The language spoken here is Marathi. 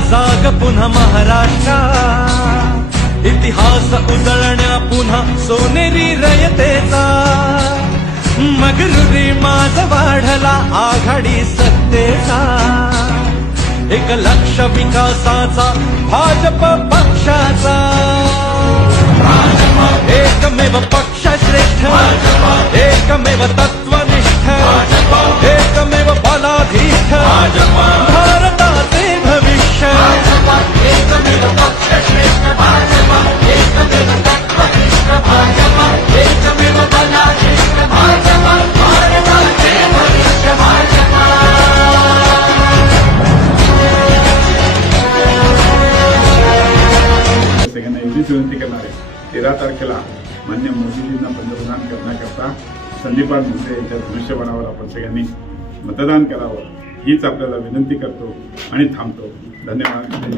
जाग पुन्हा महाराष्ट्रा. इतिहास उजळण्या पुन्हा सोनेरी रयतेचा. मगरुरी माझ वाढला आघाडी सत्तेचा. एक लक्ष विकासाचा भाजप पक्षाचा. एकमेव पक्ष श्रेष्ठ. सगळ्यांना एवढीच विनंती करणार आहे. तेरा तारखेला मान्य मोदीजींना पंतप्रधान करण्याकरता संदीपान मुंडे यांच्या धनुष्यबाणावर आपण सगळ्यांनी मतदान करावं हीच आपल्याला विनंती करतो आणि थांबतो. धन्यवाद.